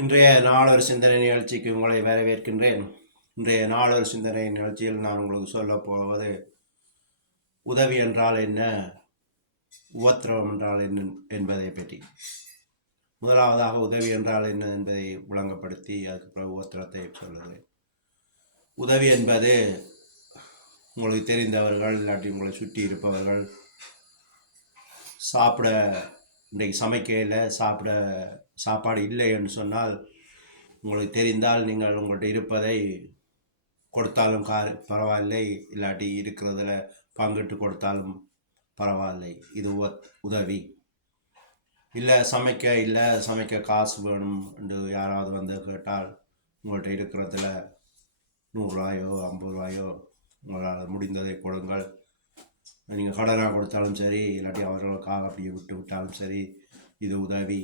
இன்றைய நாளொரு சிந்தனை நிகழ்ச்சிக்கு உங்களை வரவேற்கின்றேன். இன்றைய நாளொரு சிந்தனை நிகழ்ச்சியில் நான் உங்களுக்கு சொல்லப் போவது உதவி என்றால் என்ன, உபத்திரவம் என்றால் என்ன என்பதை பற்றி. முதலாவதாக உதவி என்றால் என்ன என்பதை விளங்கப்படுத்தி அதுக்கு பிறகு உபத்திரத்தை சொல்லுகிறேன். உதவி என்பது உங்களுக்கு தெரிந்தவர்கள் இல்லாட்டி உங்களை சுற்றி இருப்பவர்கள் சாப்பிட இன்றைக்கு சமைக்கையில் சாப்பாடு இல்லை என்று சொன்னால் உங்களுக்கு தெரிந்தால் நீங்கள் உங்கள்கிட்ட இருப்பதை கொடுத்தாலும் பரவாயில்லை, இல்லாட்டி இருக்கிறதுல பங்கிட்டு கொடுத்தாலும் பரவாயில்லை, இது உதவி. இல்லை சமைக்க காசு வேணும் என்று யாராவது வந்து கேட்டால் உங்கள்கிட்ட இருக்கிறதுல 100 ரூபாயோ 50 ரூபாயோ உங்களால் முடிந்ததை கொடுங்கள். நீங்கள் கடனாக கொடுத்தாலும் சரி, இல்லாட்டி அவர்களுக்காக அப்படியே விட்டு விட்டாலும் சரி, இது உதவி.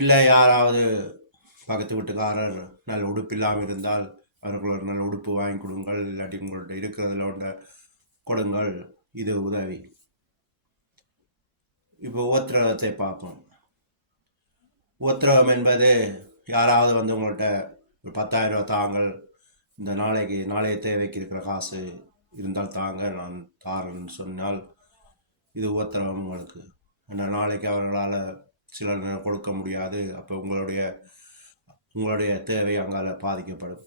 இல்லை யாராவது பக்கத்து வீட்டுக்காரர் நல்ல உடுப்பு இல்லாமல் இருந்தால் அவர்கள் ஒரு நல்ல உடுப்பு வாங்கி கொடுங்கள், இல்லாட்டி உங்கள்கிட்ட இருக்கிறதுல ஒன்றை கொடுங்கள், இது உதவி. இப்போ உபத்திரவத்தை பார்ப்போம். உபத்திரவம் என்பது யாராவது வந்து உங்கள்கிட்ட ஒரு 10,000 ரூபா தாங்கள், இந்த நாளைய தேவைக்கு இருக்கிற காசு இருந்தால் தாங்க நான் தாரேன்னு சொன்னால் இது உபத்திரவம் உங்களுக்கு. ஏன்னா நாளைக்கு அவர்களால் சில நேரம் கொடுக்க முடியாது, அப்போ உங்களுடைய தேவை அங்கால பாதிக்கப்படும்.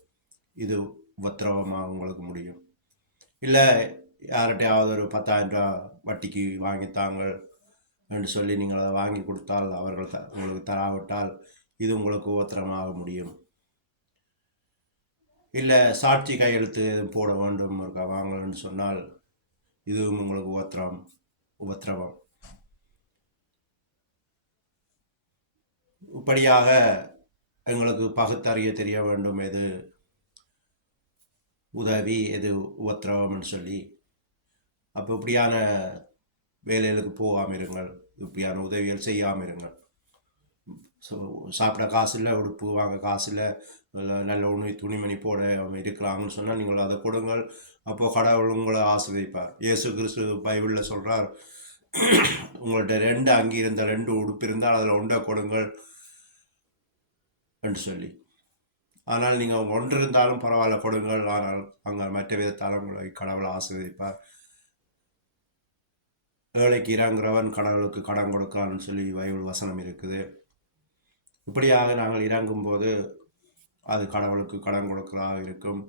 இது உபத்திரவமாக உங்களுக்கு முடியும். இல்லை யார்கிட்டையாவது ஒரு 10,000 ரூபா வட்டிக்கு வாங்கித்தாங்க என்று சொல்லி நீங்கள் அதை வாங்கி கொடுத்தால் அவர்கள் உங்களுக்கு தராவிட்டால் இது உங்களுக்கு உபத்திரமாக முடியும். இல்லை சாட்சி கையெழுத்து போட வேண்டும் இருக்கா வாங்கலன்னு சொன்னால் இதுவும் உங்களுக்கு உபத்திரவம். இப்படியாக எங்களுக்கு பகுத்தறிய தெரிய வேண்டும் எது உதவி எது உபத்திரவம்னு சொல்லி. அப்போ இப்படியான வேலைகளுக்கு போகாமல் இருங்கள், இப்படியான உதவிகள் செய்யாமல் இருங்கள். சாப்பிட காசு இல்லை, உடுப்பு வாங்க காசு இல்லை, நல்ல துணிமணி போட இருக்கலாம்னு சொன்னால் நீங்கள் அதை கொடுங்கள். அப்போது கடவுள் உங்களை ஆசீர்வதிப்பார். இயேசு கிறிஸ்து பைபிளில் சொல்கிறார், உங்கள்கிட்ட 2 அங்கி இருந்த 2 உடுப்பு இருந்தால் அதில் 1 கொடுங்கள் என்று சொல்லி. ஆனால் நீங்கள் 1 இருந்தாலும் பரவாயில்ல கொடுங்கள், ஆனால் அங்கே மற்ற விதத்தால் உங்களை கடவுள் ஆசீர்வதிப்பார். ஏழைக்கு இறங்குறவன் கடவுளுக்கு கடன் கொடுக்கான்னு சொல்லி பைபிள் வசனம் இருக்குது. இப்படியாக நாங்கள் இறங்கும்போது அது கடவுளுக்கு கடன் கொடுக்கிறதாக இருக்கும்.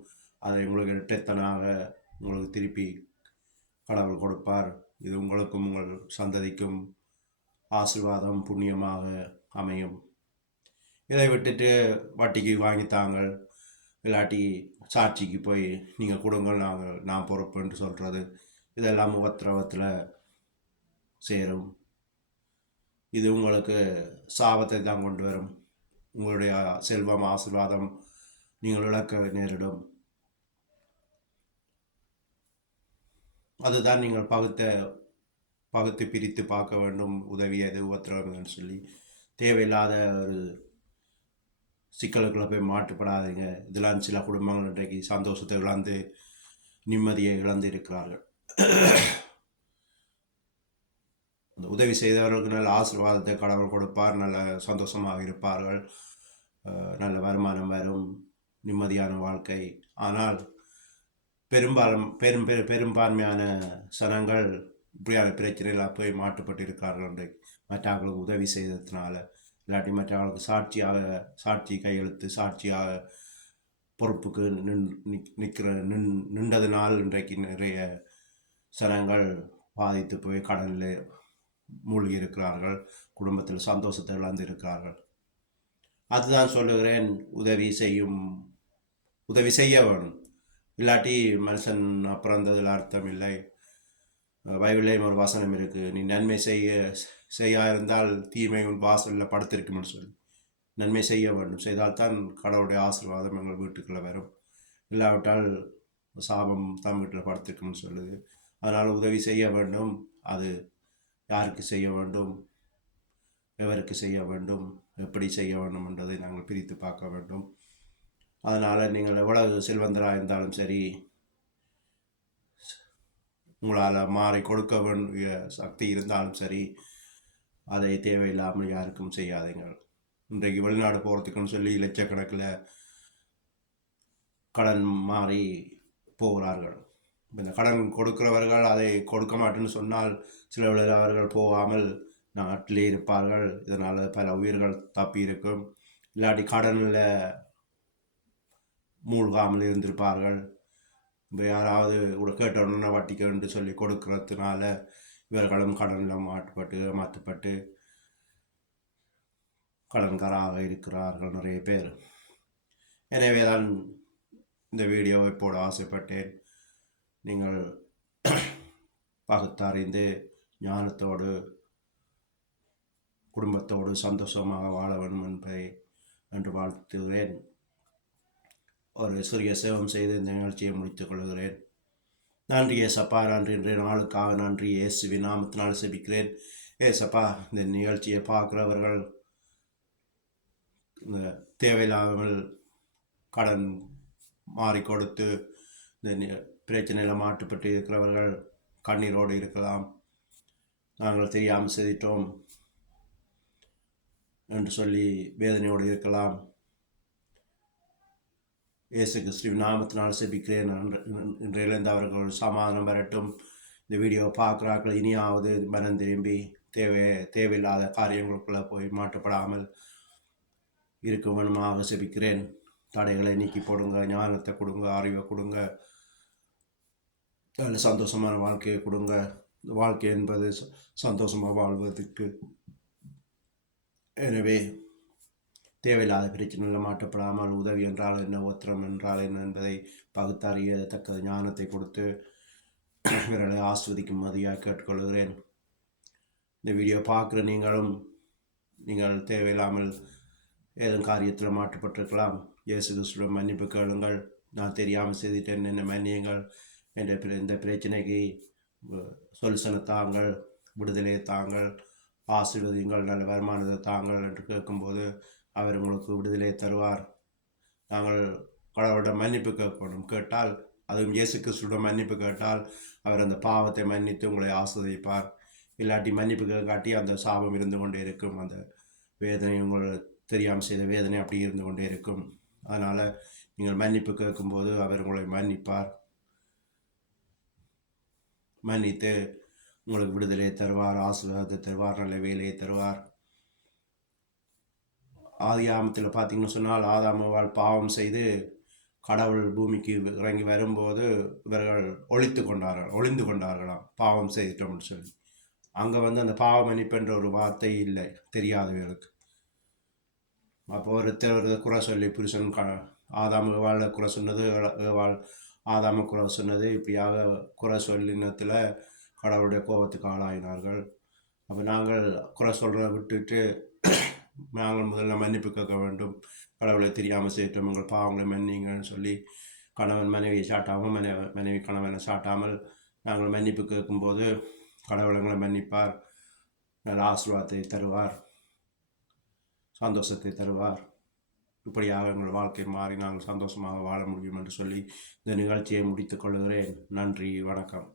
அதை உங்களுக்கு இரட்டைத்தனாக உங்களுக்கு திருப்பி கடவுள் கொடுப்பார். இது உங்களுக்கும் உங்கள் சந்ததிக்கும் ஆசீர்வாதம் புண்ணியமாக அமையும். இதை விட்டுட்டு வட்டிக்கு வாங்கித்தாங்கள், இல்லாட்டி சாட்சிக்கு போய் நீங்கள் கொடுங்கள் நான் பொறுப்புன்னு சொல்கிறது, இதெல்லாம் உபத்திரவத்தில் சேரும். இது உங்களுக்கு சாபத்தை தான் கொண்டு வரும். உங்களுடைய செல்வம் ஆசீர்வாதம் நீங்கள் இழக்க நேரிடும். அதுதான் நீங்கள் பகுத்து பிரித்து பார்க்க வேண்டும், உதவி எது உபத்திரவம்னு சொல்லி. தேவையில்லாத ஒரு சிக்கலுக்குள்ள போய் மாட்டுப்படாதீங்க. இதெல்லாம் சில குடும்பங்கள் இன்றைக்கு சந்தோஷத்தை இழந்து நிம்மதியை இழந்து இருக்கிறார்கள். அந்த உதவி செய்தவர்களுக்கு நல்ல ஆசீர்வாதத்தை கடவுள் கொடுப்பார், நல்ல சந்தோஷமாக இருப்பார்கள், நல்ல வருமானம் வரும், நிம்மதியான வாழ்க்கை. ஆனால் பெரும்பான்மையான சனங்கள் இப்படியான பிரச்சனையில் போய் மாட்டுப்பட்டு இருக்கிறார்கள். மற்றவர்களுக்கு உதவி செய்ததுனால, இல்லாட்டி மற்றவர்களுக்கு சாட்சி கையெழுத்து சாட்சியாக பொறுப்புக்கு நின்றதுனால் இன்றைக்கு நிறைய சனங்கள் பாதித்து போய் கடலில் மூழ்கி இருக்கிறார்கள், குடும்பத்தில் சந்தோஷத்தை இழந்து இருக்கிறார்கள். அதுதான் சொல்லுகிறேன், உதவி செய்ய வேணும், இல்லாட்டி மனுஷன் பிறந்ததில் அர்த்தம் இல்லை. பைபிளையும் ஒரு வசனம் இருக்குது, நீ நன்மை செய்யா இருந்தால் தீமை உன் வாசலில் படுத்திருக்கும்னு சொல்லி. நன்மை செய்ய வேண்டும், செய்தால்தான் கடவுளுடைய ஆசீர்வாதம் எங்கள் வீட்டுக்குள்ளே வரும், இல்லாவிட்டால் சாபம் தம் வீட்டில் படுத்திருக்கும்னு சொல்லுது. அதனால் உதவி செய்ய வேண்டும். அது யாருக்கு செய்ய வேண்டும், எவருக்கு செய்ய வேண்டும், எப்படி செய்ய வேண்டும் என்பதை நாங்கள் பிரித்து பார்க்க வேண்டும். அதனால் நீங்கள் எவ்வளவு செல்வந்தராக இருந்தாலும் சரி, உங்களால் மாறி கொடுக்க வேண்டிய சக்தி இருந்தாலும் சரி, அதை தேவையில்லாமல் யாருக்கும் செய்யாதீங்கள். இன்றைக்கு வெளிநாடு போகிறதுக்குன்னு சொல்லி லட்சக்கணக்கில் கடன் மாறி போகிறார்கள். இந்த கடன் கொடுக்கிறவர்கள் அதை கொடுக்க மாட்டேன்னு சொன்னால் சில வேளையில் அவர்கள் போகாமல் நாட்டிலே இருப்பார்கள். இதனால் பல உயிர்கள் தப்பி இருக்கும். இல்லாட்டி கடனில் மூழ்காமல் இருந்திருப்பார்கள். இப்போ யாராவது கேட்டோன்னு வட்டிக்கு சொல்லி கொடுக்கறதுனால இவர்களும் கடனில் மாற்றப்பட்டு கடன்காராக இருக்கிறார்கள் நிறைய பேர். எனவே தான் இந்த வீடியோவை போட ஆசைப்பட்டேன். நீங்கள் பகுத்தறிந்து ஞானத்தோடு குடும்பத்தோடு சந்தோஷமாக வாழ வேண்டும் என்பதை என்று வாழ்த்துகிறேன். ஒரு சிறிய சேவம் செய்து இந்த நிகழ்ச்சியை முடித்துக் கொள்கிறேன். நன்றி ஏசப்பா, நன்றி. இன்றைய நாளுக்காக நன்றி. இயேசுவின் நாமத்தினால் செபிக்கிறேன். ஏசப்பா, இந்த நிகழ்ச்சியை பார்க்குறவர்கள் இந்த தேவையில்லாமல் கடன் மாறி கொடுத்து இந்த பிரச்சனையில் மாட்டுப்பட்டு இருக்கிறவர்கள் கண்ணீரோடு இருக்கலாம். நாங்கள் தெரியாமல் செய்திட்டோம் என்று சொல்லி வேதனையோடு இருக்கலாம். இயேசு கிறிஸ்துவின் நாமத்தினால் செபிக்கிறேன். இன்றையிலிருந்து அவர்கள் சமாதானம் வரட்டும். இந்த வீடியோவை பார்க்குறாக்கள் இனியாவது மனம் திரும்பி தேவையில்லாத காரியங்களுக்குள்ளே போய் மாட்டப்படாமல் இருக்க வேணுமாக செபிக்கிறேன். தடைகளை நீக்கி போடுங்க, ஞானத்தை கொடுங்க, அறிவை கொடுங்க, நல்ல சந்தோஷமான வாழ்க்கையை கொடுங்க. வாழ்க்கை என்பது சந்தோஷமாக வாழ்வதற்கு. எனவே தேவையில்லாத பிரச்சனையில் மாட்டப்படாமல் உதவி என்றால் என்ன, உத்திரம் என்றால் என்ன என்பதை பகுத்தறியத்தக்க ஞானத்தை கொடுத்து இவர்களை ஆஸ்வதிக்கும் மதியாக கேட்டுக்கொள்கிறேன். இந்த வீடியோ பார்க்குற நீங்கள் தேவையில்லாமல் ஏதும் காரியத்தில் மாற்றப்பட்டிருக்கலாம். இயேசு கிறிஸ்துவிடம் மன்னிப்பு கேளுங்கள். நான் தெரியாமல் செய்துட்டேன், என்ன மன்னியுங்கள். இந்த பிரச்சனைக்கு சொல்யூஷனை தாங்கள், விடுதலையை தாங்கள், ஆசீர்வதிங்கள், நல்ல வருமானத்தை தாங்கள் என்று கேட்கும்போது அவர் உங்களுக்கு விடுதலையை தருவார். நாங்கள் கடவுளிடம் மன்னிப்பு கேட்கணும். கேட்டால், அதுவும் இயேசு கிறிஸ்துவிடம் மன்னிப்பு கேட்டால் அவர் அந்த பாவத்தை மன்னித்து உங்களை ஆஸ்வதிப்பார். இல்லாட்டி மன்னிப்பு காட்டி அந்த சாபம் இருந்து கொண்டே இருக்கும். அந்த வேதனை, உங்களை தெரியாமல் செய்த வேதனை அப்படி இருந்து கொண்டே இருக்கும். அதனால் நீங்கள் மன்னிப்பு கேட்கும்போது அவர் உங்களை மன்னிப்பார். மன்னித்து உங்களுக்கு விடுதலையை தருவார், ஆசீர்வாதத்தை தருவார், நல்ல வேலையை தருவார். ஆதியாமத்தில் பார்த்தீங்கன்னு சொன்னால், ஆதாமவால் பாவம் செய்து கடவுள் பூமிக்கு இறங்கி வரும்போது இவர்கள் ஒளிந்து கொண்டார்களாம், பாவம் செய்துட்டோம்னு சொல்லி. அங்கே அந்த பாவ மன்னிப்புன்ற ஒரு வார்த்தை இல்லை தெரியாதவர்களுக்கு. அப்போ ஒருத்தர் குறை சொல்லி புருஷன் ஆதாம குறை சொன்னது, ஆதாம குறை சொன்னது, இப்படியாக குறை சொல்லினத்தில் கடவுளுடைய கோபத்துக்கு ஆளாயினார்கள். அப்போ நாங்கள் குறை சொல்கிறத விட்டுட்டு நாங்கள் முதல்ல மன்னிப்பு கேட்க வேண்டும். கடவுளை தெரியாமல் செய்தோம், எங்கள் பாவங்களை மன்னிங்கன்னு சொல்லி கணவன் மனைவியை சாட்டாமல், மனைவி கணவனை சாட்டாமல் நாங்கள் மன்னிப்பு கேட்கும்போது கடவுள் எங்களை மன்னிப்பார், நல்ல ஆசீர்வாதத்தை தருவார், சந்தோஷத்தை தருவார். இப்படியாக எங்கள் வாழ்க்கை மாறி நாங்கள் சந்தோஷமாக வாழ முடியும் என்று சொல்லி இந்த நிகழ்ச்சியை முடித்துக் கொள்கிறேன். நன்றி, வணக்கம்.